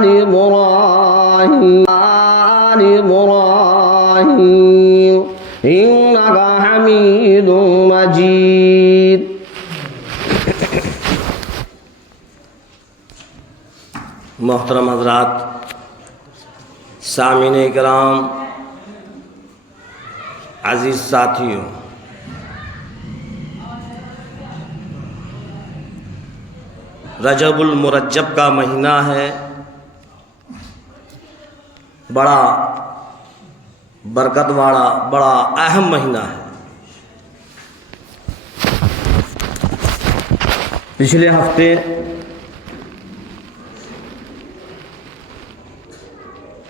آل إبراهيم إنك حميد مجيد. محترم حضرات، سامعین کرام، عزیز ساتھیوں، رجب المرجب کا مہینہ ہے، بڑا برکت والا، بڑا اہم مہینہ ہے۔ پچھلے ہفتے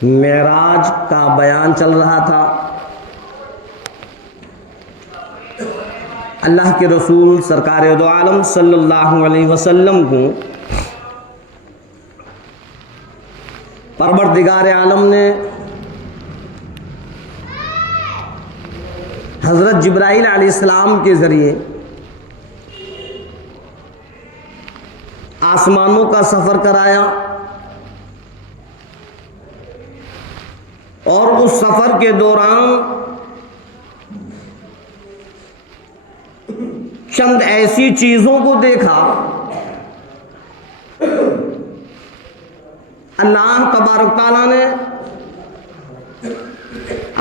معراج کا بیان چل رہا تھا۔ اللہ کے رسول سرکار دو عالم صلی اللہ علیہ وسلم کو پروردگار عالم نے حضرت جبرائیل علیہ السلام کے ذریعے آسمانوں کا سفر کرایا، اور اس سفر کے دوران چند ایسی چیزوں کو دیکھا اللہ تبارک تعالیٰ نے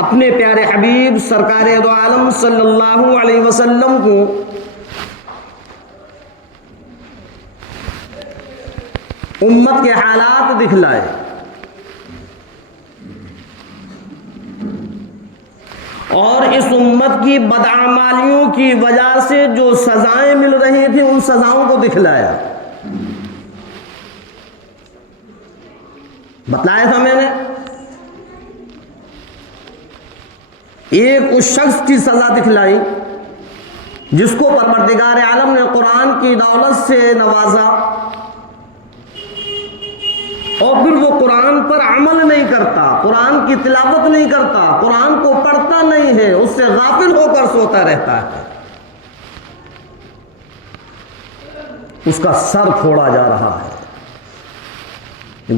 اپنے پیارے حبیب سرکار دو عالم صلی اللہ علیہ وسلم کو امت کے حالات دکھلائے۔ اور اس امت کی بدعمالیوں کی وجہ سے جو سزائیں مل رہی تھیں ان سزاؤں کو دکھلایا۔ بتلایا تھا میں نے، ایک اس شخص کی سزا دکھلائی جس کو پروردگار عالم نے قرآن کی دولت سے نوازا، اور پھر وہ قرآن پر عمل نہیں کرتا، قرآن کی تلاوت نہیں کرتا، قرآن کو پڑھتا نہیں ہے، اس سے غافل ہو کر سوتا رہتا ہے، اس کا سر پھوڑا جا رہا ہے۔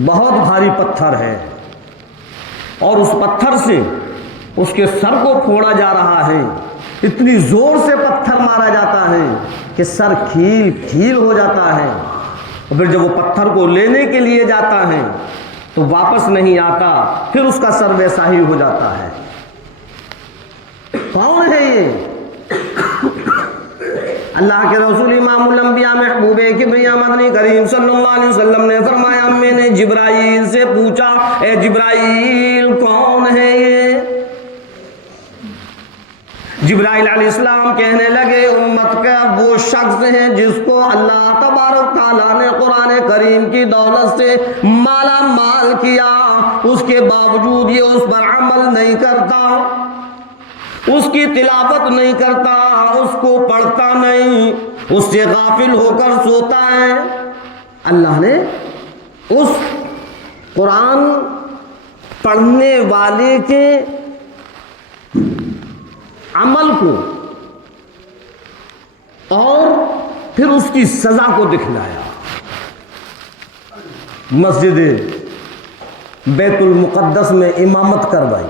بہت بھاری پتھر ہے اور اس پتھر سے اس کے سر کو پھوڑا جا رہا ہے، اتنی زور سے پتھر مارا جاتا ہے کہ سر کھیل کھیل ہو جاتا ہے، اور پھر جب وہ پتھر کو لینے کے لیے جاتا ہے تو واپس نہیں آتا، پھر اس کا سر ویسا ہی ہو جاتا ہے۔ کون ہے یہ؟ اللہ کے رسول امام الانبیاء محبوب کبریا مدنی کریم صلی اللہ علیہ وسلم نے فرمایا، میں نے جبرائیل سے پوچھا، اے جبرائیل کون ہے یہ؟ جبرائیل علیہ السلام کہنے لگے، امت کا وہ شخص ہے جس کو اللہ تبارک تعالیٰ نے قرآن کریم کی دولت سے مالا مال کیا، اس کے باوجود یہ اس پر عمل نہیں کرتا، اس کی تلاوت نہیں کرتا، اس کو پڑھتا نہیں، اس سے غافل ہو کر سوتا ہے۔ اللہ نے اس قرآن پڑھنے والے کے عمل کو اور پھر اس کی سزا کو دکھلایا۔ مسجد بیت المقدس میں امامت کروائی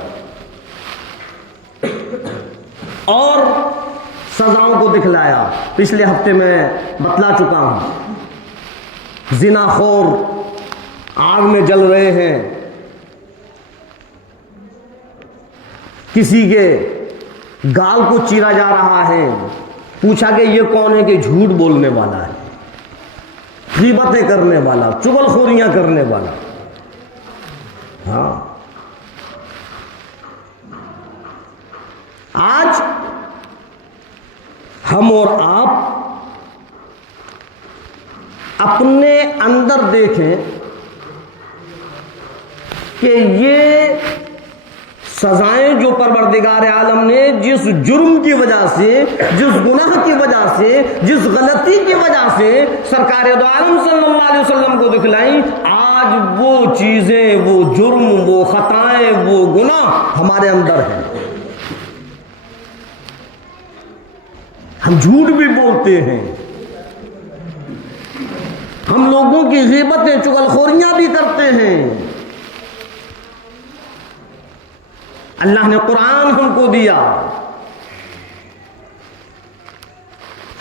اور سزاؤں کو دکھلایا۔ پچھلے ہفتے میں بتلا چکا ہوں، زنا خور آگ میں جل رہے ہیں، کسی کے گال کو چیرا جا رہا ہے، پوچھا کہ یہ کون ہے؟ کہ جھوٹ بولنے والا ہے، غیبتیں کرنے والا، چغل خوریاں کرنے والا۔ ہاں، آج ہم اور آپ اپنے اندر دیکھیں کہ یہ سزائیں جو پروردگار عالم نے جس جرم کی وجہ سے، جس گناہ کی وجہ سے، جس غلطی کی وجہ سے سرکار دو عالم صلی اللہ علیہ وسلم کو دکھلائیں، آج وہ چیزیں، وہ جرم، وہ خطائیں، وہ گناہ ہمارے اندر ہیں۔ ہم جھوٹ بھی بولتے ہیں، ہم لوگوں کی غیبتیں چغلخوریاں بھی کرتے ہیں. اللہ نے قرآن ہم کو دیا,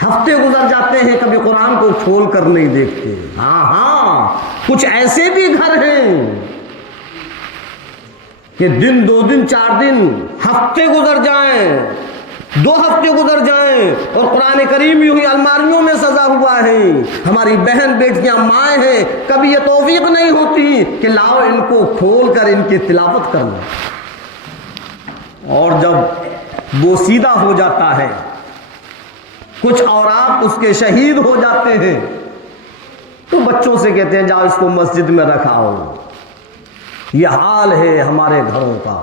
ہفتے گزر جاتے ہیں کبھی قرآن کو کھول کر نہیں دیکھتے. ہاں کچھ ایسے بھی گھر ہیں کہ دن 2 دن 4 دن ہفتے گزر جائیں, 2 ہفتے گزر جائیں اور قرآن کریم یوں ہی الماریوں میں سجا ہوا ہے. ہماری بہن بیٹیاں مائیں ہیں, کبھی یہ توفیق نہیں ہوتی کہ لاؤ ان کو کھول کر ان کی تلاوت کرنا. اور جب وہ سیدھا ہو جاتا ہے, کچھ اوراق اس کے شہید ہو جاتے ہیں, تو بچوں سے کہتے ہیں جاؤ اس کو مسجد میں رکھاؤ. یہ حال ہے ہمارے گھروں کا.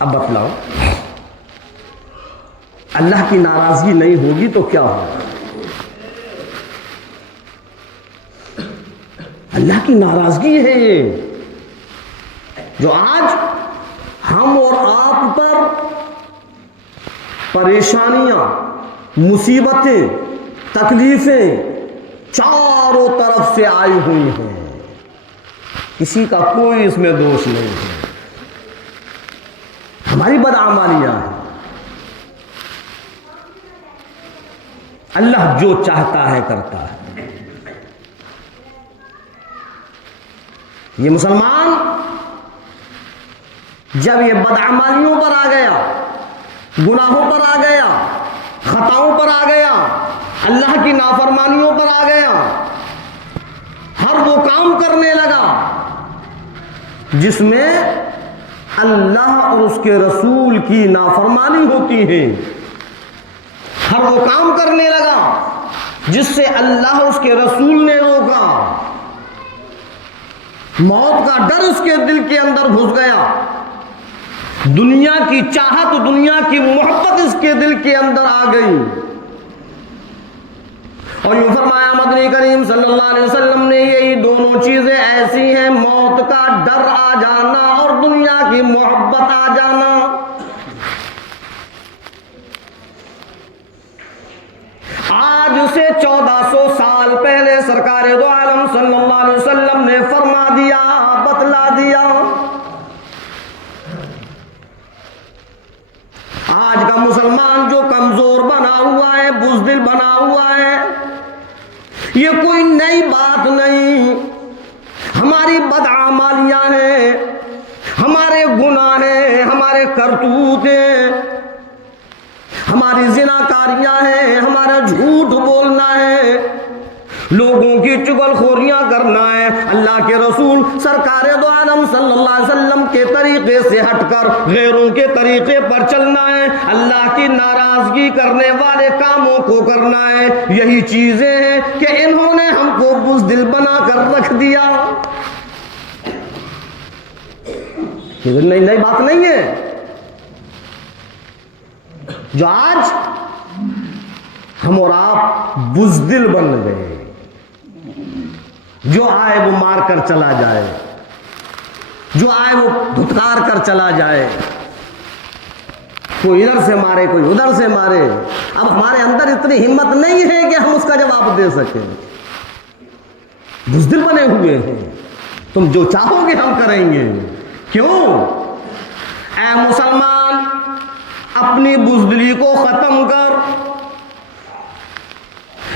اب بتلاؤ, اللہ کی ناراضگی نہیں ہوگی تو کیا ہوگا؟ اللہ کی ناراضگی ہے یہ جو آج ہم اور آپ پر پریشانیاں, مصیبتیں, تکلیفیں چاروں طرف سے آئی ہوئی ہیں. کسی کا کوئی اس میں دوش نہیں ہے, ہماری بدعمالیاں ہیں. اللہ جو چاہتا ہے کرتا ہے. یہ مسلمان جب یہ بدعمالیوں پر آ گیا, گناہوں پر آ گیا, خطاؤں پر آ گیا, اللہ کی نافرمانیوں پر آ گیا, ہر وہ کام کرنے لگا جس میں اللہ اور اس کے رسول کی نافرمانی ہوتی ہے, ہر وہ کام کرنے لگا جس سے اللہ اور اس کے رسول نے روکا, موت کا ڈر اس کے دل کے اندر گھس گیا, دنیا کی چاہت, دنیا کی محبت اس کے دل کے اندر آ گئی. اور یوں فرمایا مدنی کریم صلی اللہ علیہ وسلم نے, یہی دونوں چیزیں ایسی ہیں, موت کا ڈر آ جانا اور دنیا کی محبت آ جانا. آج سے 1400 سال پہلے سرکار دو عالم صلی اللہ علیہ وسلم نے فرما دیا, بتلا دیا. آج کا مسلمان جو کمزور بنا ہوا ہے, بزدل بنا ہوا ہے, یہ کوئی نئی بات نہیں. ہماری بدعمالیاں ہیں, ہمارے گناہ ہیں, ہمارے کرتوت ہیں, ہماری زناکاریاں ہیں, ہمارا جھوٹ بولنا ہے, لوگوں کی چغلخوریاں کرنا ہے, اللہ کے رسول سرکار دو عالم صلی اللہ علیہ وسلم کے طریقے سے ہٹ کر غیروں کے طریقے پر چلنا ہے, اللہ کی ناراضگی کرنے والے کاموں کو کرنا ہے. یہی چیزیں ہیں کہ انہوں نے ہم کو بزدل بنا کر رکھ دیا. یہ نئی بات نہیں ہے جو آج ہم اور آپ بزدل بن گئے, جو آئے وہ مار کر چلا جائے, جو آئے وہ دھتکار کر چلا جائے, کوئی ادھر سے مارے کوئی ادھر سے مارے. اب ہمارے اندر اتنی ہمت نہیں ہے کہ ہم اس کا جواب دے سکیں. بزدل بنے ہوئے ہیں, تم جو چاہو گے ہم کریں گے. کیوں؟ اے مسلمان, اپنی بزدلی کو ختم کر.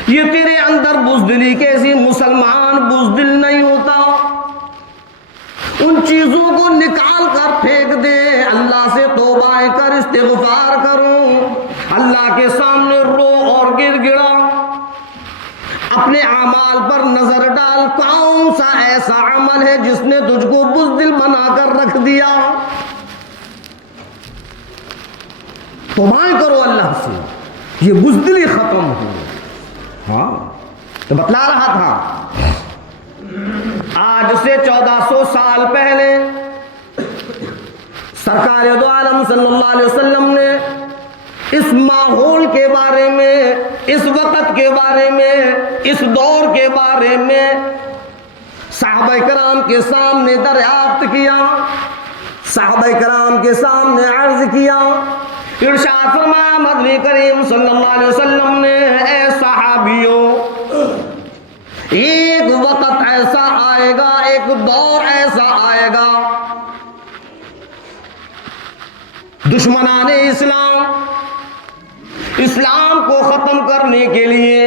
یہ تیرے اندر بزدلی کیسی, مسلمان بزدل نہیں ہوتا. ان چیزوں کو نکال کر پھینک دے, اللہ سے توبہ کر, استغفار کرو, اللہ کے سامنے رو اور گر گڑا, اپنے اعمال پر نظر ڈال. کون سا ایسا عمل ہے جس نے تجھ کو بزدل بنا کر رکھ دیا؟ توبہ کرو اللہ سے, یہ بزدلی ختم ہو. ہاں تو بتلا رہا تھا, آج سے 1400 سال پہلے سرکار دو عالم صلی اللہ علیہ وسلم نے اس ماحول کے بارے میں, اس وقت کے بارے میں, اس دور کے بارے میں صحابہ کرام کے سامنے دریافت کیا, صحابہ کرام کے سامنے عرض کیا. ارشاد فرمایا مدنی کریم صلی اللہ علیہ وسلم نے, اے صحابیوں, ایک وقت ایسا آئے گا، ایک دور ایسا آئے گا، دشمنان اسلام کو ختم کرنے کے لیے،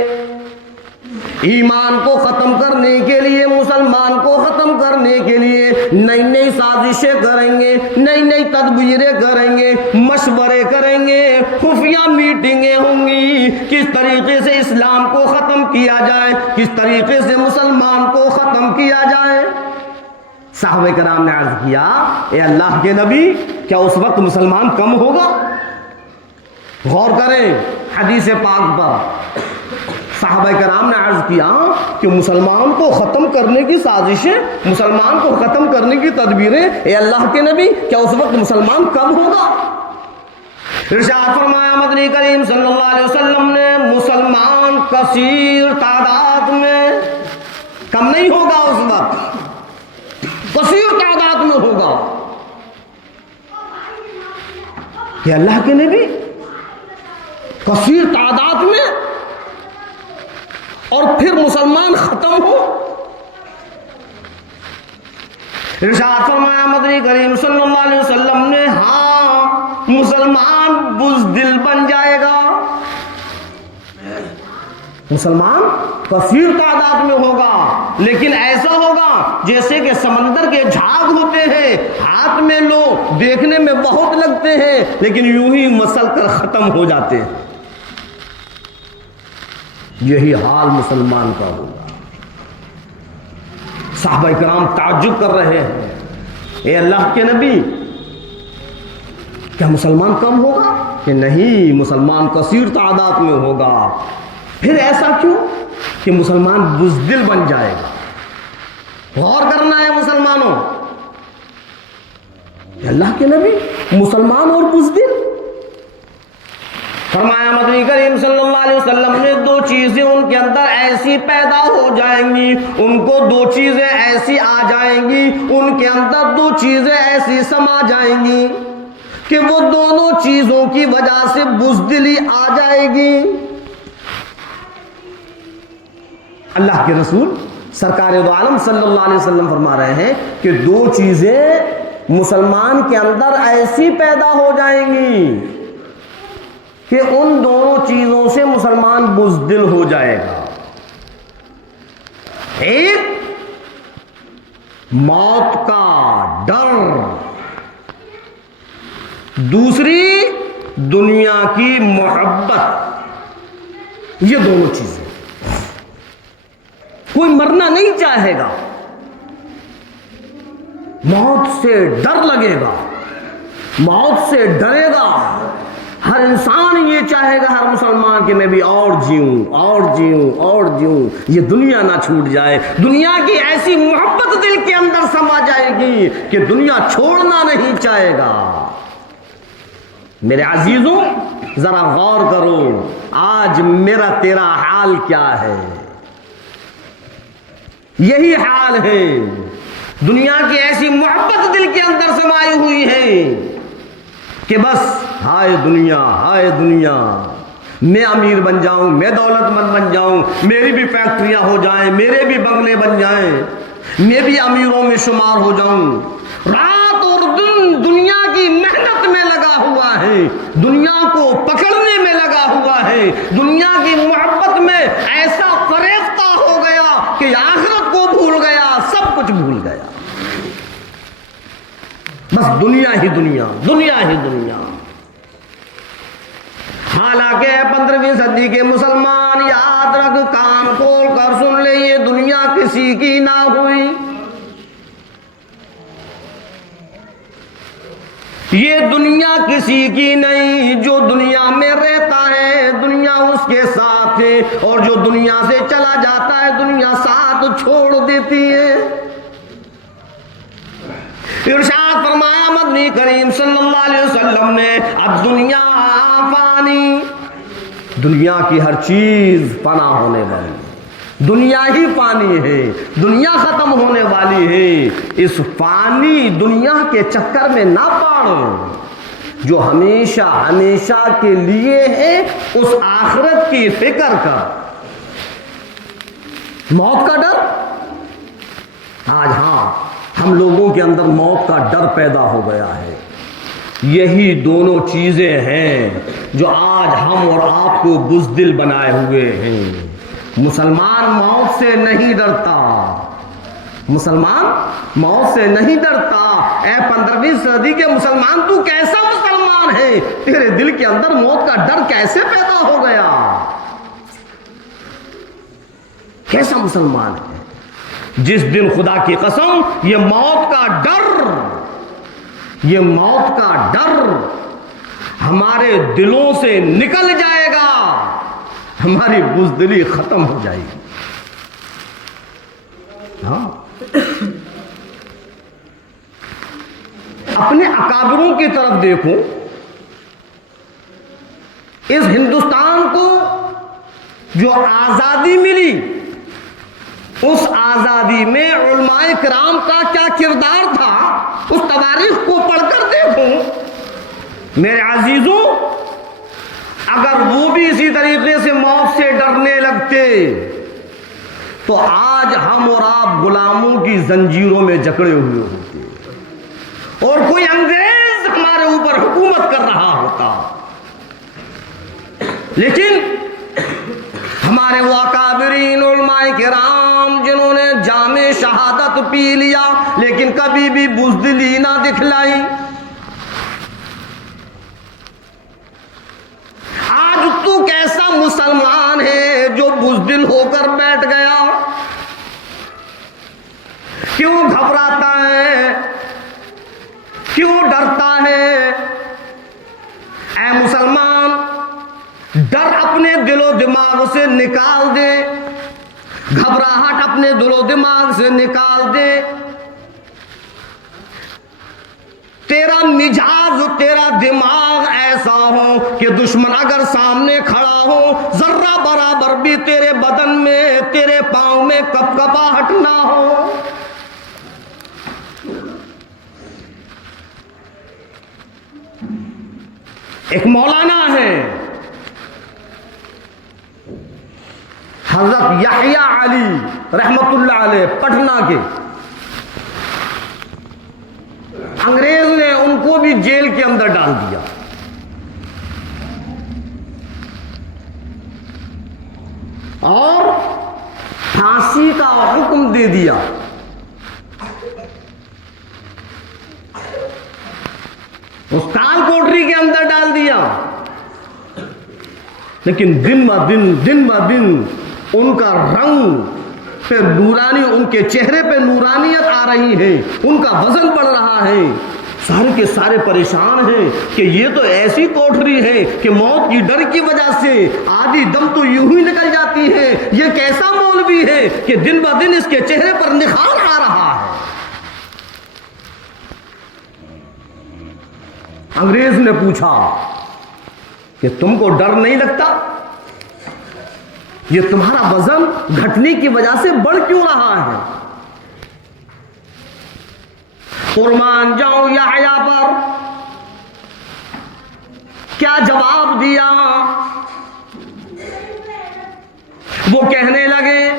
ایمان کو ختم کرنے کے لیے، مسلمان کو ختم کرنے کے لیے نئی نئی سازشیں کریں گے، نئی نئی تدبیریں کریں گے، مشورے کریں گے، خفیہ میٹنگیں ہوں گی، کس طریقے سے اسلام کو ختم کیا جائے، کس طریقے سے مسلمان کو ختم کیا جائے۔ صحابہ کرام نے عرض کیا، اے اللہ کے نبی، کیا اس وقت مسلمان کم ہوگا؟ غور کریں حدیث پاک پر۔ صحابہ کرام نے عرض کیا کہ مسلمان کو ختم کرنے کی سازشیں، مسلمان کو ختم کرنے کی تدبیریں، اے اللہ کے نبی، کیا اس وقت مسلمان کم ہوگا؟ ارشاد فرمایا مدنی کریم صلی اللہ علیہ وسلم نے، مسلمان کثیر تعداد میں کم نہیں ہوگا، اس وقت کثیر تعداد میں ہوگا۔ کہ اللہ کے نبی کثیر تعداد میں اور پھر مسلمان ختم ہو؟ ارشاد فرمایا مدنی کریم صلی اللہ علیہ وسلم نے، ہاں مسلمان بزدل بن جائے گا، مسلمان کثیر تعداد میں ہوگا، لیکن ایسا ہوگا جیسے کہ سمندر کے جھاگ ہوتے ہیں، ہاتھ میں لو دیکھنے میں بہت لگتے ہیں لیکن یوں ہی مسل کر ختم ہو جاتے ہیں۔ یہی حال مسلمان کا ہوگا۔ صحابہ کرام تعجب کر رہے ہیں، اے اللہ کے نبی، کیا مسلمان کم ہوگا؟ کہ نہیں، مسلمان کثیر تعداد میں ہوگا۔ پھر ایسا کیوں کہ مسلمان بزدل بن جائے گا؟ غور کرنا ہے مسلمانوں، اے اللہ کے نبی، مسلمان اور بزدل؟ فرمایا مدنی کریم صلی اللہ علیہ وسلم نے، دو چیزیں ان کے اندر ایسی پیدا ہو جائیں گی، ان کو دو چیزیں ایسی آ جائیں گی، ان کے اندر دو چیزیں ایسی سما جائیں گی کہ وہ دونوں چیزوں کی وجہ سے بزدلی آ جائے گی۔ اللہ کے رسول سرکار دو عالم صلی اللہ علیہ وسلم فرما رہے ہیں کہ دو چیزیں مسلمان کے اندر ایسی پیدا ہو جائیں گی کہ ان دونوں چیزوں سے مسلمان بزدل ہو جائے گا۔ ایک موت کا ڈر، دوسری دنیا کی محبت۔ یہ دونوں چیزیں، کوئی مرنا نہیں چاہے گا، موت سے ڈر لگے گا، موت سے ڈرے گا۔ ہر انسان یہ چاہے گا، ہر مسلمان، کہ میں بھی اور جیوں اور جیوں اور جیوں، یہ دنیا نہ چھوٹ جائے۔ دنیا کی ایسی محبت دل کے اندر سما جائے گی کہ دنیا چھوڑنا نہیں چاہے گا۔ میرے عزیزوں، ذرا غور کرو، آج میرا تیرا حال کیا ہے؟ یہی حال ہے، دنیا کی ایسی محبت دل کے اندر سمائی ہوئی ہے کہ بس ہائے دنیا، ہائے دنیا، میں امیر بن جاؤں، میں دولت مند بن جاؤں، میری بھی فیکٹریاں ہو جائیں، میرے بھی بنگلے بن جائیں، میں بھی امیروں میں شمار ہو جاؤں۔ رات اور دن دنیا کی محنت میں لگا ہوا ہے، دنیا کو پکڑنے میں لگا ہوا ہے، دنیا کی محبت میں ایسا فریفتہ ہو گیا کہ آخرت کو بھول گیا، سب کچھ بھول گیا، بس دنیا ہی دنیا، دنیا ہی دنیا۔ حالانکہ 15ویں صدی کے مسلمان یاد رکھ، کان کھول کر سن لیں، یہ دنیا کسی کی نہ ہوئی، یہ دنیا کسی کی نہیں۔ جو دنیا میں رہتا ہے دنیا اس کے ساتھ ہے، اور جو دنیا سے چلا جاتا ہے دنیا ساتھ چھوڑ دیتی ہے۔ ارشاد فرمایا مدنی کریم صلی اللہ علیہ وسلم نے، اب دنیا فانی، دنیا کی ہر چیز فنا ہونے والی، دنیا ہی فانی ہے، دنیا ختم ہونے والی ہے۔ اس فانی دنیا کے چکر میں نہ پڑو، جو ہمیشہ ہمیشہ کے لیے ہے اس آخرت کی فکر کر۔ موت کا ڈر. آج ہاں ہم لوگوں کے اندر موت کا ڈر پیدا ہو گیا ہے. یہی دونوں چیزیں ہیں جو آج ہم اور آپ کو بزدل بنائے ہوئے ہیں. مسلمان موت سے نہیں ڈرتا، مسلمان موت سے نہیں ڈرتا. اے 15ویں صدی کے مسلمان، تو کیسا مسلمان ہے؟ تیرے دل کے اندر موت کا ڈر کیسے پیدا ہو گیا؟ کیسا مسلمان ہے؟ جس دن خدا کی قسم یہ موت کا ڈر ہمارے دلوں سے نکل جائے گا، ہماری بزدلی ختم ہو جائے گی. ہاں، اپنے اکابروں کی طرف دیکھو. اس ہندوستان کو جو آزادی ملی، اس آزادی میں علماء کرام کا کیا کردار تھا، اس تواریخ کو پڑھ کر دیکھو. میرے عزیزوں، اگر وہ بھی اسی طریقے سے موت سے ڈرنے لگتے تو آج ہم اور آپ غلاموں کی زنجیروں میں جکڑے ہوئے ہوتے اور کوئی انگریز ہمارے اوپر حکومت کر رہا ہوتا. لیکن ہمارے وہ اکابرین علماء کرام جنہوں نے جام شہادت پی لیا لیکن کبھی بھی بزدلی نہ دکھلائی، آج تو کیسا مسلمان ہے جو بزدل ہو کر بیٹھ گیا؟ کیوں گھبراتا ہے؟ کیوں ڈرتا ہے؟ اے مسلمان، ڈر اپنے دل و دماغ سے نکال دے، گھبراہٹ اپنے دل و دماغ سے نکال دے. تیرا مزاج، تیرا دماغ ایسا ہو کہ دشمن اگر سامنے کھڑا ہو، ذرہ برابر بھی تیرے بدن میں، تیرے پاؤں میں کپکپاہٹ نہ ہو. ایک مولانا ہے حضرت یحییٰ علی رحمت اللہ علیہ، پٹنہ کے. انگریز نے ان کو بھی جیل کے اندر ڈال دیا. اور پھانسی کا حکم دے دیا. اس کال کوٹری کے اندر ڈال دیا. لیکن دن بہ دن ان کا رنگ پہ نورانی، ان کے چہرے پہ نورانیت آ رہی ہے، ان کا وزن بڑھ رہا ہے. سارے کے سارے پریشان ہیں کہ یہ تو ایسی کوٹری ہے کہ موت کی ڈر کی وجہ سے آدھی دم تو یوں ہی نکل جاتی ہے. یہ کیسا مولوی ہے کہ دن بہ دن اس کے چہرے پر نکھار آ رہا ہے. انگریز نے پوچھا کہ تم کو ڈر نہیں لگتا؟ یہ تمہارا وزن گھٹنے کی وجہ سے بڑھ کیوں رہا ہے؟ قربان جاؤں یحییٰ پر کیا جواب دیا؟ وہ کہنے لگے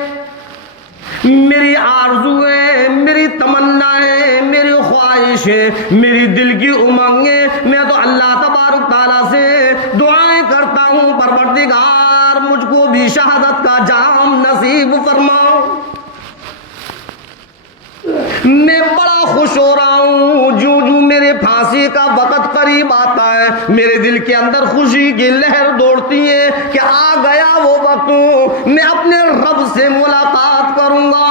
میری آرزو ہے، میری تمنا ہے، میری خواہش ہے، میری دل کی امنگ ہے. میں تو اللہ تبارک تعالیٰ سے دعائیں کرتا ہوں، پروردگار مجھ کو بھی شہادت کا جام نصیب فرماؤ. میں بڑا خوش ہو رہا ہوں، جو میرے پھانسی کا وقت قریب آتا ہے میرے دل کے اندر خوشی کی لہر دوڑتی ہے کہ آ گیا وہ وقت، میں اپنے رب سے ملاقات کروں گا.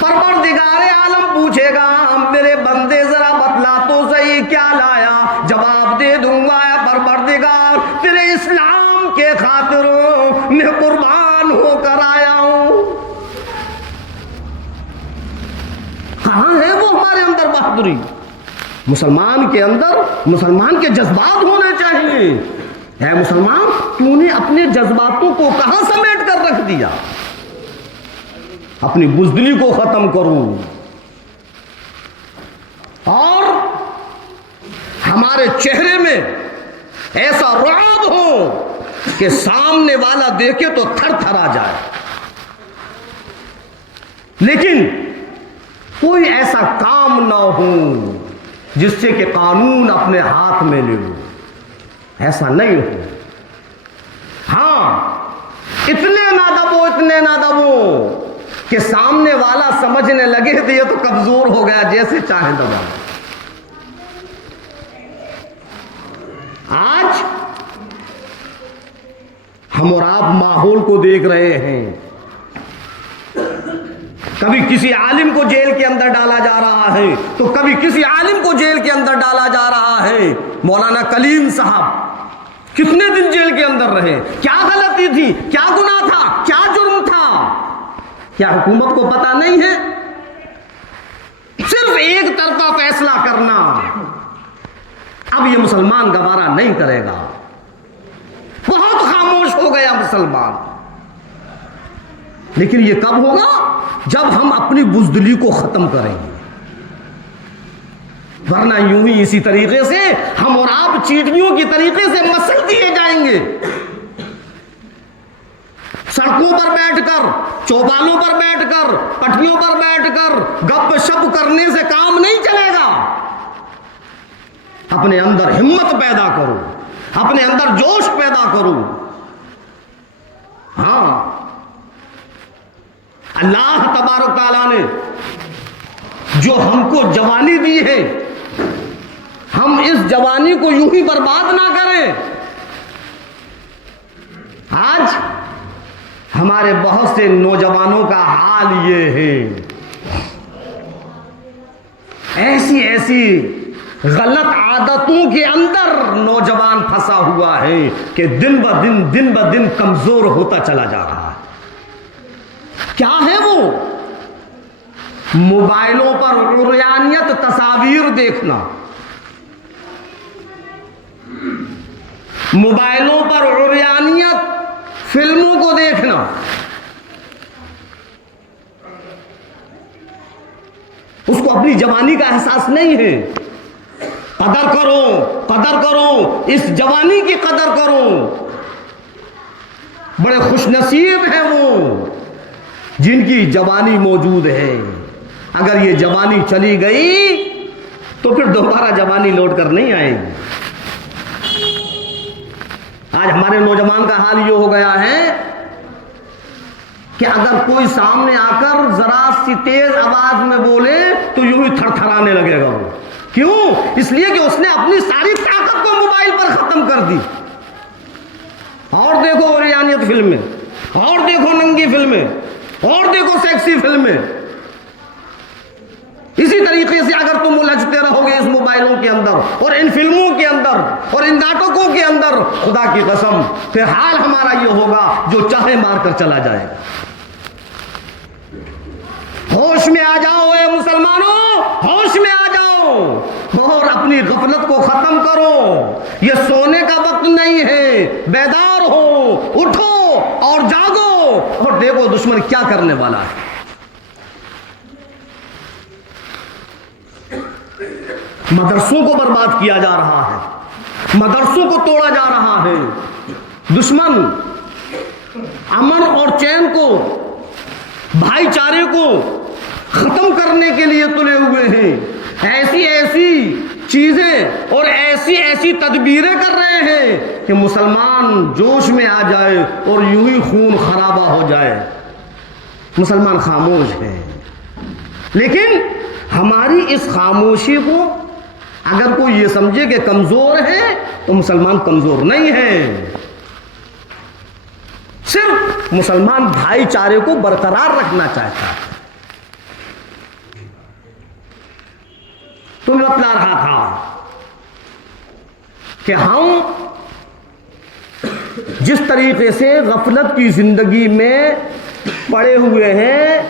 پروردگار عالم پوچھے گا میرے بندے ذرا بتلا تو صحیح کیا لایا؟ جواب دے دوں گا پروردگار تیرے اسلام کے خاطر میں قربان ہو کر آیا ہوں. کہاں ہے وہ ہمارے اندر بہادری؟ مسلمان کے اندر مسلمان کے جذبات ہونے چاہیے. اے مسلمان، تو نے اپنے جذباتوں کو کہاں سمیٹ کر رکھ دیا؟ اپنی بزدلی کو ختم کرو اور ہمارے چہرے میں ایسا رعب ہو کہ سامنے والا دیکھے تو تھر تھرا جائے، لیکن کوئی ایسا کام نہ ہو جس سے کہ قانون اپنے ہاتھ میں لے لو، ایسا نہیں ہو۔ ہاں، اتنے نہ دبو کہ سامنے والا سمجھنے لگے تو یہ تو کمزور ہو گیا، جیسے چاہے دبا۔ آج ہم اور آپ ماحول کو دیکھ رہے ہیں، کبھی کسی عالم کو جیل کے اندر ڈالا جا رہا ہے تو کبھی کسی عالم کو جیل کے اندر ڈالا جا رہا ہے۔ مولانا کلیم صاحب کتنے دن جیل کے اندر رہے؟ کیا غلطی تھی؟ کیا گناہ تھا؟ کیا جرم تھا؟ کیا حکومت کو پتا نہیں ہے؟ صرف ایک طرفہ فیصلہ کرنا اب یہ مسلمان گوارا نہیں کرے گا۔ بہت خاموش ہو گیا مسلمان، لیکن یہ کب ہوگا؟ جب ہم اپنی بزدلی کو ختم کریں گے، ورنہ یوں ہی اسی طریقے سے ہم اور آپ چیٹیوں کی طریقے سے مسل دیے جائیں گے۔ سڑکوں پر بیٹھ کر، چوپالوں پر بیٹھ کر، پٹریوں پر بیٹھ کر گپ شپ کرنے سے کام نہیں چلے گا۔ اپنے اندر ہمت پیدا کرو، اپنے اندر جوش پیدا کرو۔ ہاں، اللہ تبارک تعالیٰ نے جو ہم کو جوانی دی ہے، ہم اس جوانی کو یوں ہی برباد نہ کریں۔ آج ہمارے بہت سے نوجوانوں کا حال یہ ہے، ایسی غلط عادتوں کے اندر نوجوان پھنسا ہوا ہے کہ دن بہ دن کمزور ہوتا چلا جا رہا ہے۔ کیا ہے وہ؟ موبائلوں پر عریانیت تصاویر دیکھنا، موبائلوں پر عریانیت فلموں کو دیکھنا، اس کو اپنی جوانی کا احساس نہیں ہے۔ قدر کرو، اس جوانی کی قدر کرو۔ بڑے خوش نصیب ہیں وہ جن کی جوانی موجود ہے۔ اگر یہ جوانی چلی گئی تو پھر دوبارہ جوانی لوٹ کر نہیں آئے گی۔ آج ہمارے نوجوان کا حال یہ ہو گیا ہے کہ اگر کوئی سامنے آ کر ذرا سی تیز آواز میں بولے تو یوں ہی تھر تھرانے لگے گا وہ۔ کیوں؟ اس لیے کہ اس نے اپنی ساری طاقت کو موبائل پر ختم کر دی۔ اور دیکھو عریانیت فلمیں، اور دیکھو ننگی فلمیں، اور دیکھو سیکسی فلمیں۔ اسی طریقے سے اگر تم الجھتے رہو گے اس موبائلوں کے اندر اور ان فلموں کے اندر اور ان ناٹکوں کے اندر، خدا کی قسم پھر حال ہمارا یہ ہوگا جو چاہے مار کر چلا جائے گا۔ ہوش میں آ جاؤ اے مسلمانوں، ہوش میں آ جاؤ اور اپنی غفلت کو ختم کرو۔ یہ سونے کا وقت نہیں ہے، بیدار ہو، اٹھو اور جاگو اور دیکھو دشمن کیا کرنے والا ہے۔ مدرسوں کو برباد کیا جا رہا ہے، مدرسوں کو توڑا جا رہا ہے۔ دشمن امن اور چین کو، بھائی چارے کو ختم کرنے کے لیے تلے ہوئے ہیں۔ ایسی چیزیں اور ایسی تدبیریں کر رہے ہیں کہ مسلمان جوش میں آ جائے اور یوں ہی خون خرابہ ہو جائے۔ مسلمان خاموش ہیں، لیکن ہماری اس خاموشی کو اگر کوئی یہ سمجھے کہ کمزور ہے تو مسلمان کمزور نہیں ہے۔ صرف مسلمان بھائی چارے کو برقرار رکھنا چاہتا ہے۔ تم بتلا رہا تھا کہ ہم جس طریقے سے غفلت کی زندگی میں پڑے ہوئے ہیں،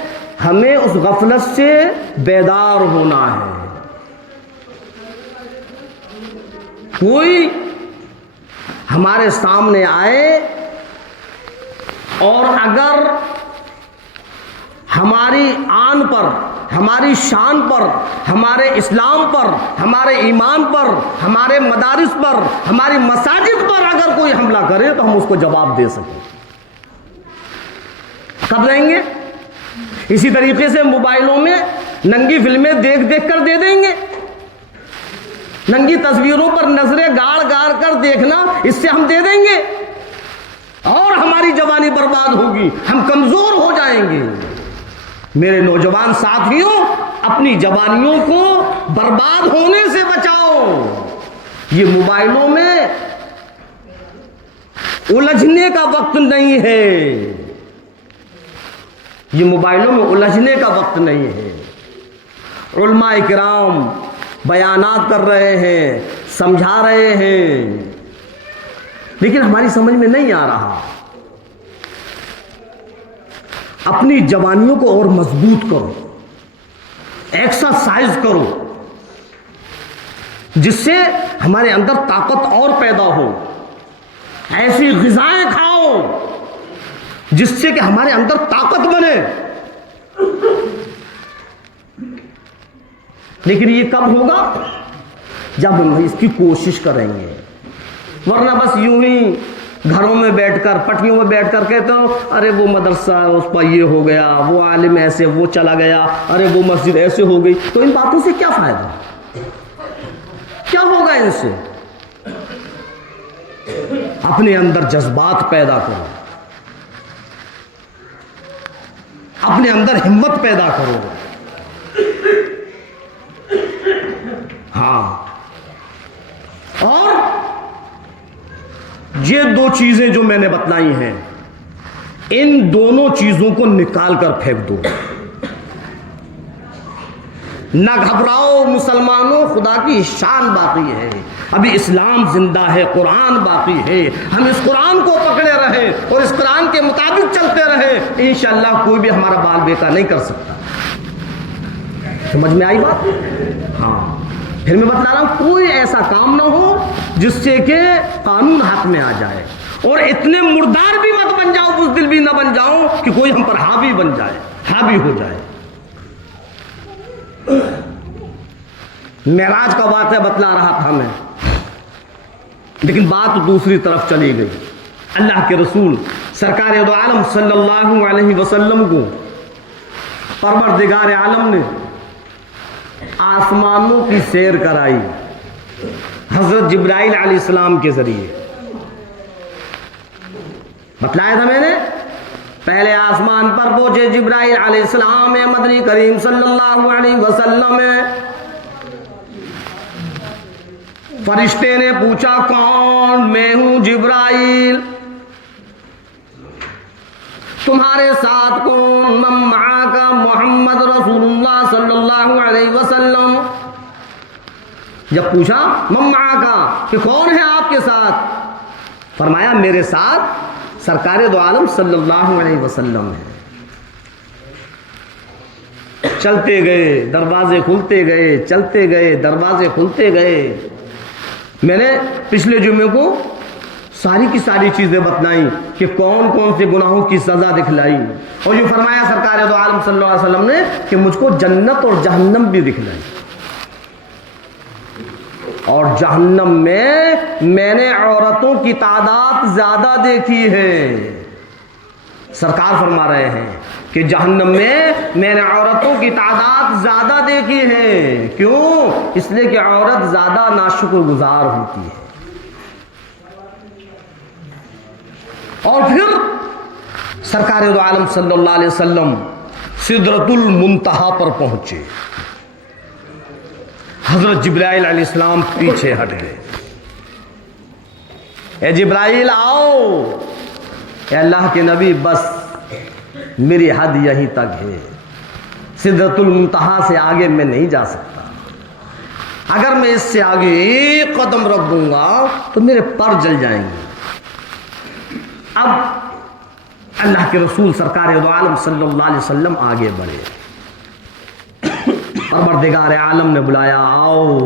ہمیں اس غفلت سے بیدار ہونا ہے۔ کوئی ہمارے سامنے آئے اور اگر ہماری آن پر ہماری شان پر، ہمارے اسلام پر، ہمارے ایمان پر، ہمارے مدارس پر، ہماری مساجد پر اگر کوئی حملہ کرے تو ہم اس کو جواب دے سکیں؟ کب دیں گے؟ اسی طریقے سے موبائلوں میں ننگی فلمیں دیکھ دیکھ کر دے دیں گے، ننگی تصویروں پر نظریں گاڑ گاڑ کر دیکھنا، اس سے ہم دے دیں گے اور ہماری جوانی برباد ہوگی، ہم کمزور ہو جائیں گے۔ میرے نوجوان ساتھیوں، اپنی جوانیوں کو برباد ہونے سے بچاؤ۔ یہ موبائلوں میں الجھنے کا وقت نہیں ہے، یہ موبائلوں میں الجھنے کا وقت نہیں ہے۔ علماء کرام بیانات کر رہے ہیں، سمجھا رہے ہیں، لیکن ہماری سمجھ میں نہیں آ رہا۔ اپنی جوانیوں کو اور مضبوط کرو، ایکسرسائز کرو، جس سے ہمارے اندر طاقت اور پیدا ہو، ایسی غذائیں کھاؤ جس سے کہ ہمارے اندر طاقت بنے۔ لیکن یہ کب ہوگا؟ جب ہم اس کی کوشش کریں گے، ورنہ بس یوں ہی گھروں میں بیٹھ کر، پٹیوں میں بیٹھ کر کہتے ہو ارے وہ مدرسہ اس پر یہ ہو گیا، وہ عالم ایسے وہ چلا گیا، ارے وہ مسجد ایسے ہو گئی، تو ان باتوں سے کیا فائدہ؟ کیا ہوگا ان سے؟ اپنے اندر جذبات پیدا کرو، اپنے اندر ہمت پیدا کرو۔ ہاں، اور یہ دو چیزیں جو میں نے بتلائی ہیں، ان دونوں چیزوں کو نکال کر پھینک دو۔ نہ گھبراؤ مسلمانوں، خدا کی شان باقی ہے، ابھی اسلام زندہ ہے، قرآن باقی ہے، ہم اس قرآن کو پکڑے رہیں اور اس قرآن کے مطابق چلتے رہیں، انشاءاللہ کوئی بھی ہمارا بال بیٹا نہیں کر سکتا۔ سمجھ میں آئی بات؟ ہاں، پھر میں بتلا رہا ہوں، کوئی ایسا کام نہ ہو جس سے کہ قانون حق میں آ جائے، اور اتنے مردار بھی مت بن جاؤ، بزدل بھی نہ بن جاؤ کہ کوئی ہم پر حاوی بن جائے، حاوی ہو جائے۔ معراج کا واقعہ بتلا رہا تھا میں، لیکن بات دوسری طرف چلی گئی۔ اللہ کے رسول سرکار دو عالم صلی اللہ علیہ وسلم کو پروردگار عالم نے آسمانوں کی سیر کرائی حضرت جبرائیل علیہ السلام کے ذریعے۔ بتلایا تھا میں نے، پہلے آسمان پر پہنچے جبرائیل علیہ السلام مدنی کریم صلی اللہ علیہ وسلم۔ فرشتے نے پوچھا کون؟ میں ہوں جبرائیل۔ تمہارے ساتھ کون؟ من معاک محمد رسول اللہ صلی اللہ علیہ وسلم۔ جب پوچھا من معاک کہ کون ہے آپ کے ساتھ، فرمایا میرے ساتھ سرکار دو عالم صلی اللہ علیہ وسلم ہے۔ چلتے گئے، دروازے کھلتے گئے، چلتے گئے، دروازے کھلتے گئے۔ میں نے پچھلے جمعے کو ساری کی ساری چیزیں بتلائیں کہ کون کون سے گناہوں کی سزا دکھلائی، اور یہ فرمایا سرکار دو عالم صلی اللہ علیہ وسلم نے کہ مجھ کو جنت اور جہنم بھی دکھلائی، اور جہنم میں نے عورتوں کی تعداد زیادہ دیکھی ہے۔ سرکار فرما رہے ہیں کہ جہنم میں نے عورتوں کی تعداد زیادہ دیکھی ہے۔ کیوں؟ اس لیے کہ عورت زیادہ ناشکر گزار ہوتی ہے۔ اور پھر سرکار دو عالم صلی اللہ علیہ وسلم سدرۃ المنتہا پر پہنچے، حضرت جبرائیل علیہ السلام پیچھے ہٹ گئے۔ اے جبرائیل آؤ، اے اللہ کے نبی بس میری حد یہیں تک ہے، سدرۃ المنتہا سے آگے میں نہیں جا سکتا، اگر میں اس سے آگے ایک قدم رکھ دوں گا تو میرے پر جل جائیں گے۔ اب اللہ کے رسول سرکار دو عالم صلی اللہ علیہ وسلم آگے بڑھے، پروردگار عالم نے بلایا آؤ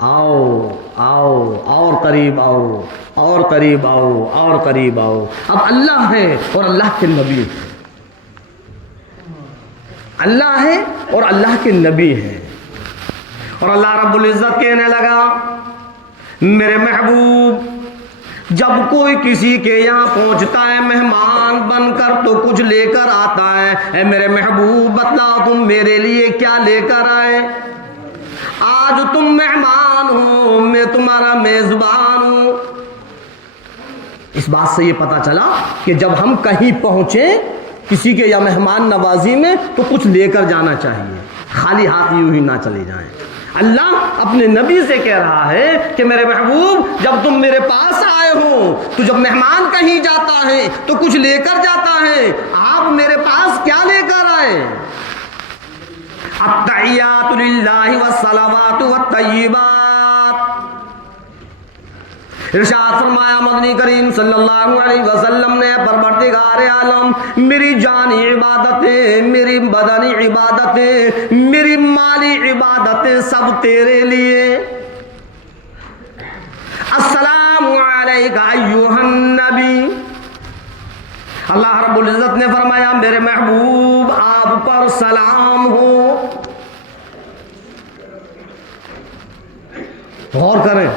آؤ آؤ، اور قریب آؤ، اور قریب آؤ، اور قریب آؤ۔ اب اللہ ہے اور اللہ کے نبی ہے، اللہ ہے اور اللہ کے نبی ہیں. اور اللہ رب العزت کہنے لگا میرے محبوب جب کوئی کسی کے یہاں پہنچتا ہے مہمان بن کر تو کچھ لے کر آتا ہے. اے میرے محبوب بتلا تم میرے لیے کیا لے کر آئے؟ آج تم مہمان ہو، میں تمہارا میزبان ہوں. اس بات سے یہ پتا چلا کہ جب ہم کہیں پہنچیں کسی کے یا مہمان نوازی میں تو کچھ لے کر جانا چاہیے، خالی ہاتھ یوں ہی نہ چلے جائیں. اللہ اپنے نبی سے کہہ رہا ہے کہ میرے محبوب جب تم میرے پاس آئے ہو تو جب مہمان کہیں جاتا ہے تو کچھ لے کر جاتا ہے، آپ میرے پاس کیا لے کر آئے؟ التحیات للہ والصلوات والطیبات. ارشاد فرمایا مدنی کریم صلی اللہ علیہ وسلم نے پروردگار عالم میری جانی عبادتیں، میری بدنی عبادتیں، میری مالی عبادتیں سب تیرے لیے. السلام علیک ایھا النبی. اللہ رب العزت نے فرمایا میرے محبوب آپ پر سلام ہو. غور کریں،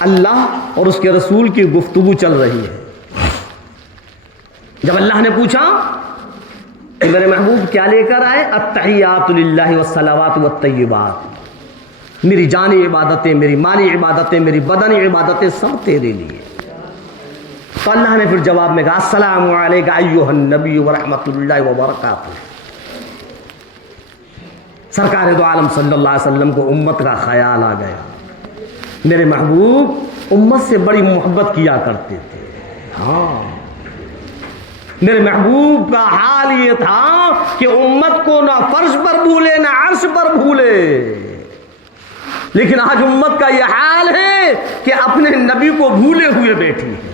اللہ اور اس کے رسول کی گفتگو چل رہی ہے. جب اللہ نے پوچھا کہ میرے محبوب کیا لے کر آئے؟ التحیات للہ والصلوات والطیبات، میری جانی عبادتیں، میری مالی عبادتیں، میری بدنی عبادتیں سب تیرے لیے. تو اللہ نے پھر جواب میں کہا السلام علیک ایھا النبی ورحمۃ اللہ وبرکاتہ. سرکار دو عالم صلی اللہ علیہ وسلم کو امت کا خیال آ گیا. میرے محبوب امت سے بڑی محبت کیا کرتے تھے. ہاں میرے محبوب کا حال یہ تھا کہ امت کو نہ فرش پر بھولے نہ عرش پر بھولے. لیکن آج امت کا یہ حال ہے کہ اپنے نبی کو بھولے ہوئے بیٹھی ہے.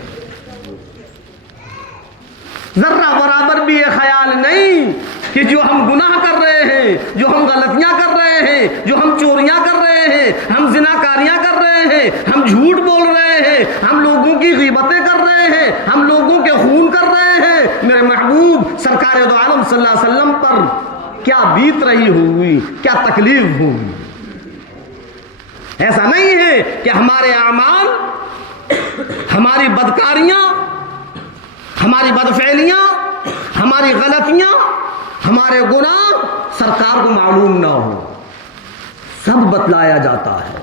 ذرہ برابر بھی یہ خیال نہیں کہ جو ہم گناہ کر رہے ہیں، جو ہم غلطیاں کر رہے ہیں، جو ہم چوریاں کر رہے ہیں، ہم زناکاریاں کر رہے ہیں، ہم جھوٹ بول رہے ہیں، ہم لوگوں کی غیبتیں کر رہے ہیں، ہم لوگوں کے خون کر رہے ہیں، میرے محبوب سرکار دو عالم صلی اللہ علیہ وسلم پر کیا بیت رہی ہوئی، کیا تکلیف ہوئی. ایسا نہیں ہے کہ ہمارے اعمال، ہماری بدکاریاں، ہماری بدفعلیاں، ہماری غلطیاں، ہمارے گناہ سرکار کو معلوم نہ ہو. سب بتلایا جاتا ہے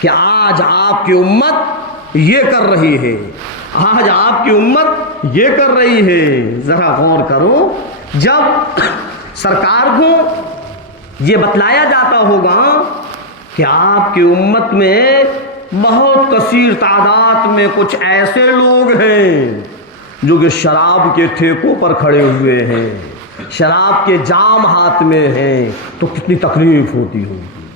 کہ آج آپ کی امت یہ کر رہی ہے، آج آپ کی امت یہ کر رہی ہے. ذرا غور کرو، جب سرکار کو یہ بتلایا جاتا ہوگا کہ آپ کی امت میں بہت کثیر تعداد میں کچھ ایسے لوگ ہیں جو کہ شراب کے ٹھیکوں پر کھڑے ہوئے ہیں، شراب کے جام ہاتھ میں ہیں، تو کتنی تکلیف ہوتی ہوگی،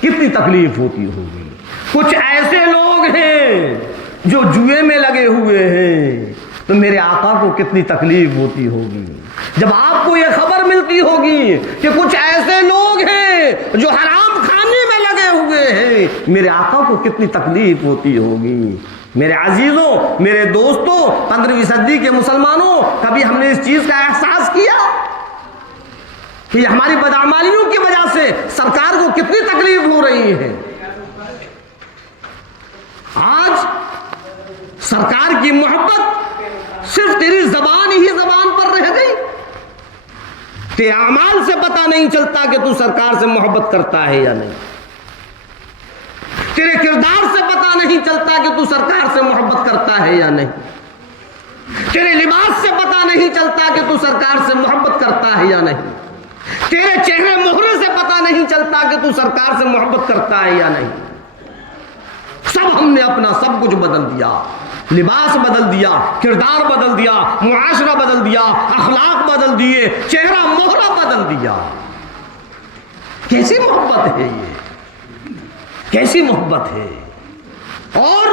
کتنی تکلیف ہوتی ہوگی. کچھ ایسے لوگ ہیں جو جوئے میں لگے ہوئے ہیں، تو میرے آقا کو کتنی تکلیف ہوتی ہوگی. جب آپ کو یہ خبر ملتی ہوگی کہ کچھ ایسے لوگ ہیں جو حرام کھانے میں لگے ہوئے ہیں، میرے آقا کو کتنی تکلیف ہوتی ہوگی. میرے عزیزوں، میرے دوستوں، 15ویں صدی کے مسلمانوں، کبھی ہم نے اس چیز کا احساس کیا کہ ہماری بدعمالیوں کی وجہ سے سرکار کو کتنی تکلیف ہو رہی ہے؟ آج سرکار کی محبت صرف تیری زبان ہی زبان پر رہ گئی. تیرے اعمال سے پتہ نہیں چلتا کہ تو سرکار سے محبت کرتا ہے یا نہیں. تیرے کردار سے پتہ نہیں چلتا کہ تو سرکار سے محبت کرتا ہے یا نہیں. تیرے لباس سے پتہ نہیں چلتا کہ تو سرکار سے محبت کرتا ہے یا نہیں. تیرے چہرے مہرے سے پتہ نہیں چلتا کہ تو سرکار سے محبت کرتا ہے یا نہیں. سب ہم نے اپنا سب کچھ بدل دیا، لباس بدل دیا، کردار بدل دیا، معاشرہ بدل دیا، اخلاق بدل دیے، چہرہ مہرہ بدل دیا. کیسی محبت ہے یہ؟ کیسی محبت ہے؟ اور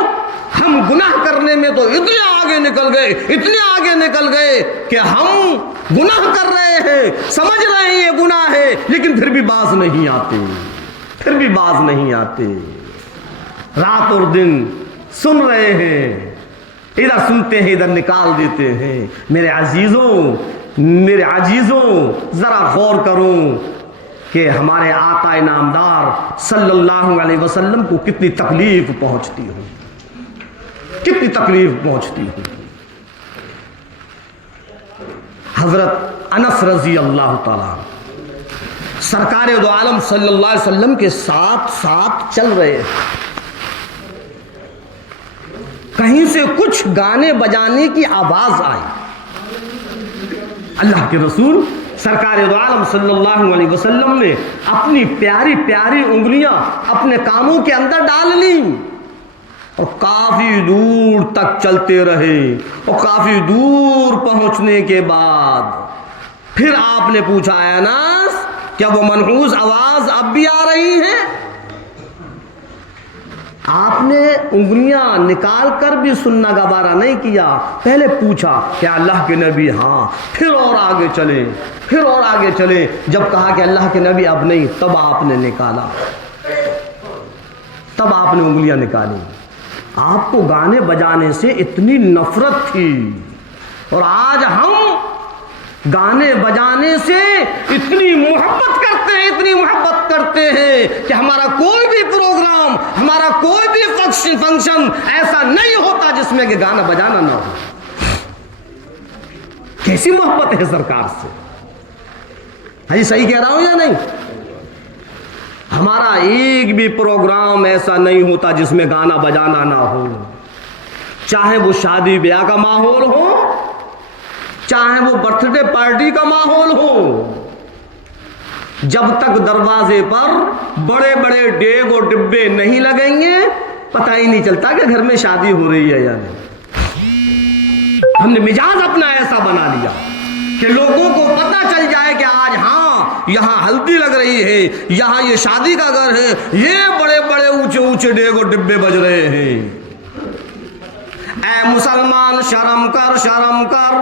ہم گناہ کرنے میں تو اتنے آگے نکل گئے، اتنے آگے نکل گئے کہ ہم گناہ کر رہے ہیں، سمجھ رہے ہیں یہ گناہ ہے، لیکن پھر بھی باز نہیں آتے، پھر بھی باز نہیں آتے. رات اور دن سن رہے ہیں، ادھر سنتے ہیں ادھر نکال دیتے ہیں. میرے عزیزوں، میرے عزیزوں ذرا غور کرو کہ ہمارے آقا نامدار صلی اللہ علیہ وسلم کو کتنی تکلیف پہنچتی ہو، کتنی تکلیف پہنچتی ہو۔ حضرت انس رضی اللہ تعالیٰ سرکار دو عالم صلی اللہ علیہ وسلم کے ساتھ ساتھ چل رہے ہیں، کہیں سے کچھ گانے بجانے کی آواز آئی۔ اللہ کے رسول سرکار دو عالم صلی اللہ علیہ وسلم نے اپنی پیاری پیاری انگلیاں اپنے کانوں کے اندر ڈال لیں اور کافی دور تک چلتے رہے، اور کافی دور پہنچنے کے بعد پھر آپ نے پوچھا اے انس کیا وہ منحوس آواز اب بھی آ رہی ہے؟ آپ نے انگلیاں نکال کر بھی سننا گوارا نہیں کیا، پہلے پوچھا کیا اللہ کے نبی؟ ہاں۔ پھر اور آگے چلے، پھر اور آگے چلے، جب کہا کہ اللہ کے نبی اب نہیں، تب آپ نے نکالا، تب آپ نے انگلیاں نکالی۔ آپ کو گانے بجانے سے اتنی نفرت تھی، اور آج ہم گانے بجانے سے اتنی محبت کرتے ہیں، اتنی محبت کرتے ہیں کہ ہمارا کوئی بھی پروگرام، ہمارا کوئی بھی فنکشن ایسا نہیں ہوتا جس میں کہ گانا بجانا نہ ہو۔ کیسی محبت ہے سرکار سے؟ ہاں صحیح کہہ رہا ہوں یا نہیں؟ ہمارا ایک بھی پروگرام ایسا نہیں ہوتا جس میں گانا بجانا نہ ہو، چاہے وہ شادی بیاہ کا ماحول ہو، چاہے وہ برتھ ڈے پارٹی کا ماحول ہو، جب تک دروازے پر بڑے بڑے ڈیگ اور ڈبے نہیں لگیں گے پتہ ہی نہیں چلتا کہ گھر میں شادی ہو رہی ہے یا نہیں۔ ہم نے مزاج اپنا ایسا بنا لیا کہ لوگوں کو پتہ چل جائے کہ آج ہاں یہاں ہلدی لگ رہی ہے، یہاں یہ شادی کا گھر ہے، یہ بڑے بڑے اونچے اونچے ڈیگ اور ڈبے بج رہے ہیں۔ اے مسلمان شرم کر، شرم کر،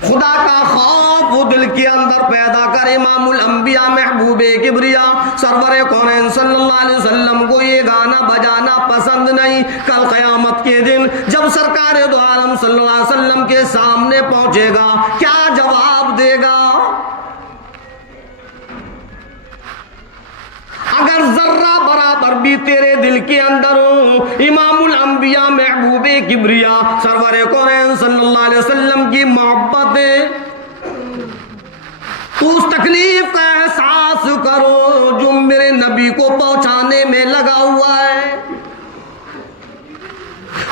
خدا کا خوف دل کے اندر پیدا کر۔ امام الانبیاء محبوب کبریا سرور کونین صلی اللہ علیہ وسلم کو یہ گانا بجانا پسند نہیں۔ کل قیامت کے دن جب سرکار دو عالم صلی اللہ علیہ وسلم کے سامنے پہنچے گا کیا جواب دے گا؟ اگر ذرہ برابر بھی تیرے دل کے اندر ہو امام الانبیاء محبوب کبریا سرور کونین صلی اللہ علیہ وسلم کی محبت ہے تو اس تکلیف کا احساس کرو جو میرے نبی کو پہنچانے میں لگا ہوا ہے۔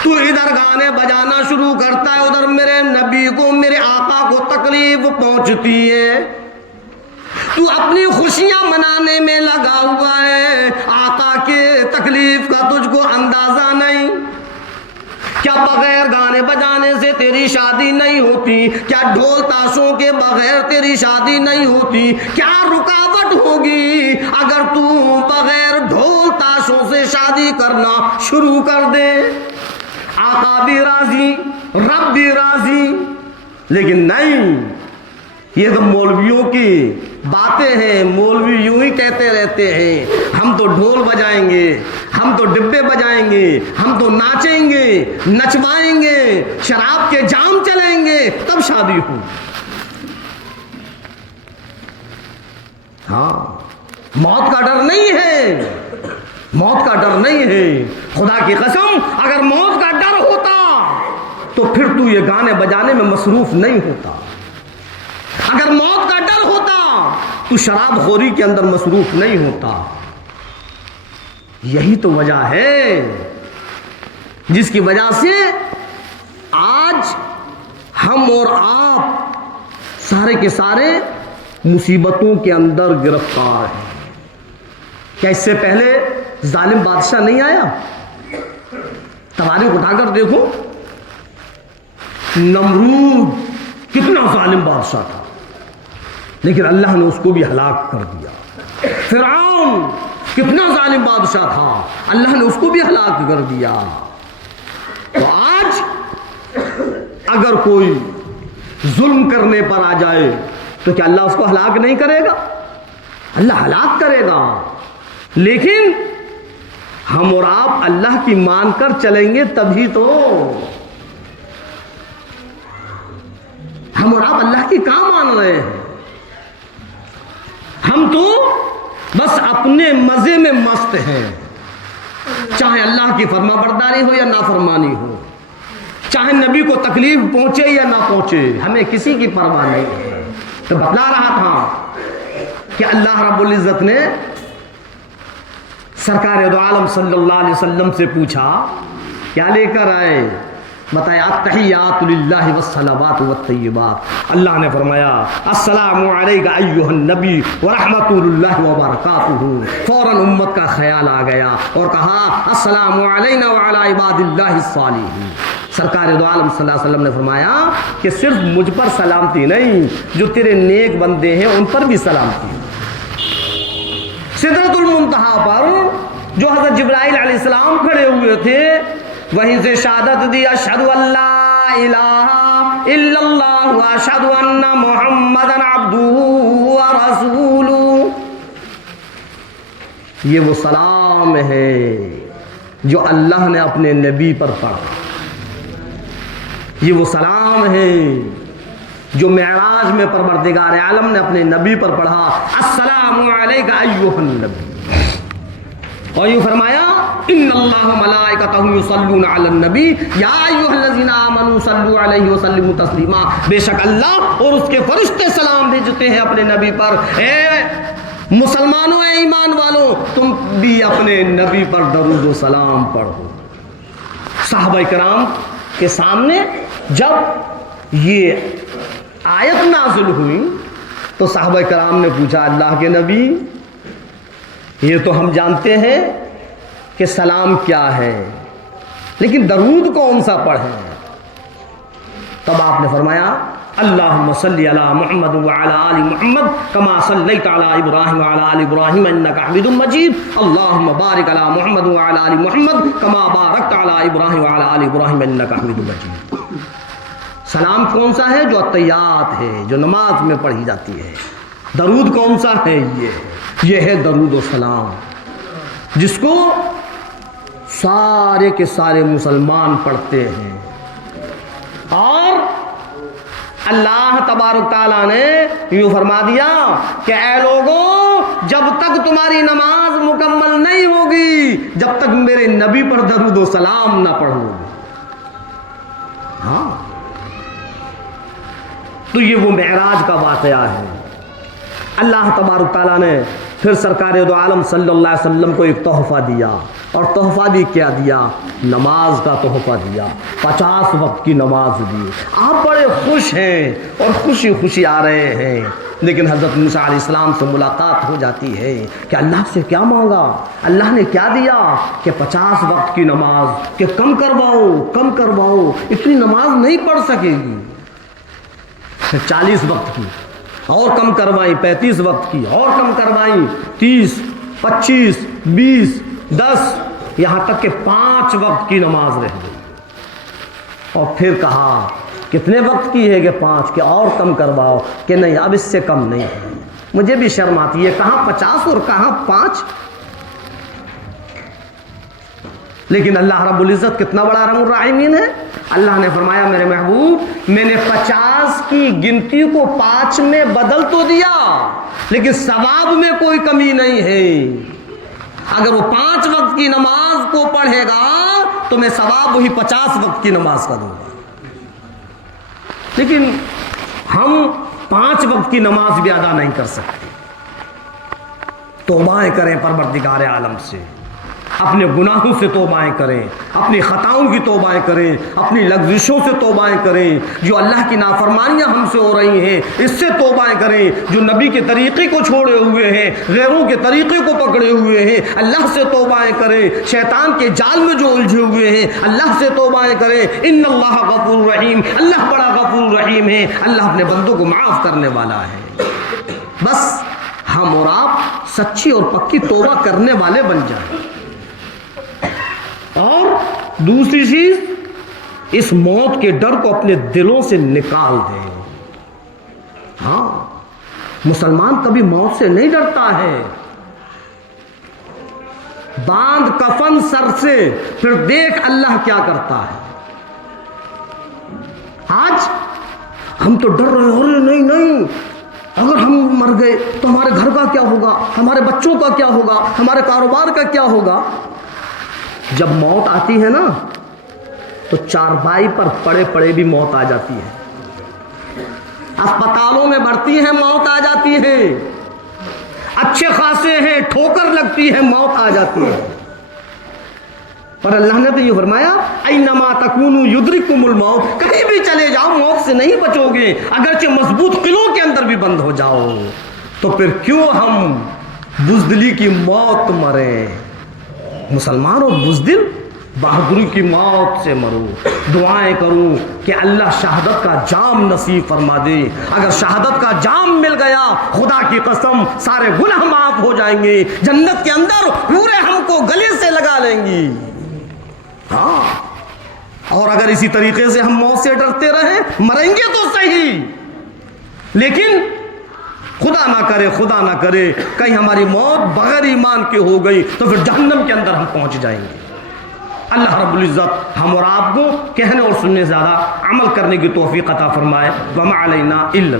تو ادھر گانے بجانا شروع کرتا ہے، ادھر میرے نبی کو، میرے آقا کو تکلیف پہنچتی ہے۔ تو اپنی خوشیاں منانے میں لگا ہوا ہے، آقا کے تکلیف کا تجھ کو اندازہ نہیں۔ کیا بغیر گانے بجانے سے تیری شادی نہیں ہوتی؟ کیا ڈھول تاشوں کے بغیر تیری شادی نہیں ہوتی؟ کیا رکاوٹ ہوگی اگر تو بغیر ڈھول تاشوں سے شادی کرنا شروع کر دے؟ آقا بھی راضی، رب بھی راضی، لیکن نہیں، یہ تو مولویوں کی باتیں ہیں۔ مولوی یوں ہی کہتے رہتے ہیں ہم تو ڈھول بجائیں گے، ہم تو ڈبے بجائیں گے، ہم تو ناچیں گے، نچوائیں گے، شراب کے جام چلیں گے تب شادی ہو۔ ہاں موت کا ڈر نہیں ہے، موت کا ڈر نہیں ہے۔ خدا کی قسم اگر موت کا ڈر ہوتا تو پھر تو یہ گانے بجانے میں مصروف نہیں ہوتا۔ اگر موت کا ڈر ہوتا تو شراب خوری کے اندر مصروف نہیں ہوتا۔ یہی تو وجہ ہے جس کی وجہ سے آج ہم اور آپ سارے کے سارے مصیبتوں کے اندر گرفتار ہیں۔ کیا اس سے پہلے ظالم بادشاہ نہیں آیا؟ تاریخ اٹھا کر دیکھو، نمرود کتنا ظالم بادشاہ تھا لیکن اللہ نے اس کو بھی ہلاک کر دیا۔ فرعون کتنا ظالم بادشاہ تھا، اللہ نے اس کو بھی ہلاک کر دیا۔ تو آج اگر کوئی ظلم کرنے پر آ جائے تو کیا اللہ اس کو ہلاک نہیں کرے گا؟ اللہ ہلاک کرے گا، لیکن ہم اور آپ اللہ کی مان کر چلیں گے تبھی تو۔ ہم اور آپ اللہ کی کہاں مان رہے ہیں؟ ہم تو بس اپنے مزے میں مست ہیں، چاہے اللہ کی فرما برداری ہو یا نافرمانی ہو، چاہے نبی کو تکلیف پہنچے یا نہ پہنچے، ہمیں کسی کی پرواہ نہیں ہے۔ تو بتلا رہا تھا کہ اللہ رب العزت نے سرکار دو عالم صلی اللہ علیہ وسلم سے پوچھا کیا لے کر آئے؟ بتایا التحیات للہ والصلوات والطیبات۔ اللہ نے فرمایا السلام علیک ایھا النبی ورحمۃ اللہ وبرکاتہ۔ فوراً امت کا خیال آ گیا اور کہا السلام علینا وعلی عباد اللہ الصالحین۔ سرکار دو عالم صلی اللہ علیہ وسلم نے فرمایا کہ صرف مجھ پر سلامتی نہیں، جو تیرے نیک بندے ہیں ان پر بھی سلامتی۔ سدرۃ المنتہا پر جو حضرت جبرائیل علیہ السلام کھڑے ہوئے تھے، وہیں سے شہادت دی اشہد ان لا الہ الا اللہ واشہد ان محمدا عبدہ ورسولہ۔ یہ وہ سلام ہے جو اللہ نے اپنے نبی پر پڑھا، یہ وہ سلام ہے جو معراج میں پروردگار عالم نے اپنے نبی پر پڑھا السلام علیک ایھا النبی۔ اور یہ فرمایا ان اللہ ملائکتہ یصلون علی النبی یا ایھا الذین آمنوا صلوا علیہ وسلموا تسلیما۔ بے شک اللہ اور اس کے فرشتے سلام بھیجتے ہیں اپنے نبی پر۔ اے مسلمانوں، اے ایمان والوں، تم بھی اپنے نبی پر درود و سلام پڑھو۔ صحابہ کرام کے سامنے جب یہ آیت نازل ہوئی تو صحابہ کرام نے پوچھا اللہ کے نبی، یہ تو ہم جانتے ہیں کہ سلام کیا ہے، لیکن درود کون سا پڑھیں؟ تب آپ نے فرمایا اللہم صلی علی محمد وعلی آل محمد کما صلیت علی ابراہیم وعلی آل ابراہیم انکا حمید مجید، اللہم بارک علی محمد وعلی آل محمد کما بارکت علی ابراہیم وعلی آل ابراہیم انکا حمید مجید۔ سلام کون سا ہے؟ جو التحیات ہے، جو نماز میں پڑھی جاتی ہے۔ درود کون سا ہے؟ یہ ہے درود و سلام، جس کو سارے کے سارے مسلمان پڑھتے ہیں۔ اور اللہ تبارک تعالیٰ نے یوں فرما دیا کہ اے لوگوں، جب تک تمہاری نماز مکمل نہیں ہوگی جب تک میرے نبی پر درود و سلام نہ پڑھو گے۔ ہاں، تو یہ وہ معراج کا واقعہ ہے۔ اللہ تبارک تعالیٰ نے پھر سرکار دو عالم صلی اللہ علیہ وسلم کو ایک تحفہ دیا، اور تحفہ بھی کیا دیا؟ نماز کا تحفہ دیا، 50 وقت کی نماز دی۔ آپ بڑے خوش ہیں اور خوشی خوشی آ رہے ہیں، لیکن حضرت موسیٰ علیہ السلام سے ملاقات ہو جاتی ہے کہ اللہ سے کیا مانگا؟ اللہ نے کیا دیا کہ 50 وقت کی نماز، کہ کم کرواؤ، اتنی نماز نہیں پڑھ سکے گی۔ 40 وقت کی اور کم کروائیں، 35 وقت کی اور کم کروائیں، 30، 25، 20، 10، یہاں تک کہ 5 وقت کی نماز رہ گئی۔ اور پھر کہا کتنے وقت کی ہے؟ کہ 5، کہ اور کم کرواؤ، کہ نہیں اب اس سے کم نہیں ہے۔ مجھے بھی شرم آتی ہے، کہاں 50 اور کہاں 5۔ لیکن اللہ رب العزت کتنا بڑا رحم الرحیمین ہے۔ اللہ نے فرمایا میرے محبوب، میں نے 50 کی گنتی کو 5 میں بدل تو دیا، لیکن ثواب میں کوئی کمی نہیں ہے۔ اگر وہ 5 وقت کی نماز کو پڑھے گا تو میں ثواب وہی 50 وقت کی نماز کا دوں گا۔ لیکن ہم 5 وقت کی نماز بھی ادا نہیں کر سکتے۔ توبہ کریں پروردگار عالم سے، اپنے گناہوں سے توبہ کریں، اپنی خطاؤں کی توبہ کریں، اپنی لغزشوں سے توبہ کریں، جو اللہ کی نافرمانیاں ہم سے ہو رہی ہیں اس سے توبہ کریں، جو نبی کے طریقے کو چھوڑے ہوئے ہیں، غیروں کے طریقے کو پکڑے ہوئے ہیں، اللہ سے توبہ کریں، شیطان کے جال میں جو الجھے ہوئے ہیں اللہ سے توبہ کریں۔ ان اللہ غفور رحیم، اللہ بڑا غفور رحیم ہے، اللہ اپنے بندوں کو معاف کرنے والا ہے۔ بس ہم اور آپ سچی اور پکی توبہ کرنے والے بن جائیں۔ اور دوسری چیز، اس موت کے ڈر کو اپنے دلوں سے نکال دیں۔ ہاں، مسلمان کبھی موت سے نہیں ڈرتا ہے۔ باندھ کفن سر سے، پھر دیکھ اللہ کیا کرتا ہے۔ ہم تو ڈر رہے ہیں، نہیں نہیں، اگر ہم مر گئے تو ہمارے گھر کا کیا ہوگا، ہمارے بچوں کا کیا ہوگا، ہمارے کاروبار کا کیا ہوگا۔ جب موت آتی ہے نا تو چارپائی پر پڑے پڑے بھی موت آ جاتی ہے، اسپتالوں میں بڑھتی ہے موت آ جاتی ہے، اچھے خاصے ہیں ٹھوکر لگتی ہے موت آ جاتی ہے۔ اور اللہ نے تو یہ فرمایا اینما تکونوا یدرککم الموت، کہیں بھی چلے جاؤ موت سے نہیں بچو گے، اگرچہ مضبوط قلعوں کے اندر بھی بند ہو جاؤ۔ تو پھر کیوں ہم بزدلی کی موت مریں؟ مسلمانوں بزدل بہادری کی موت سے مرو۔ دعائیں کروں کہ اللہ شہادت کا جام نصیب فرما دے، اگر شہادت کا جام مل گیا خدا کی قسم سارے گناہ معاف ہو جائیں گے، جنت کے اندر حوریں ہم کو گلے سے لگا لیں گی۔ ہاں، اور اگر اسی طریقے سے ہم موت سے ڈرتے رہیں مریں گے تو صحیح، لیکن خدا نہ کرے کہیں ہماری موت بغیر ایمان کے ہو گئی تو پھر جہنم کے اندر ہم پہنچ جائیں گے۔ اللہ رب العزت ہم اور آپ کو کہنے اور سننے سے زیادہ عمل کرنے کی توفیق عطا فرمائے۔ وما علینا الا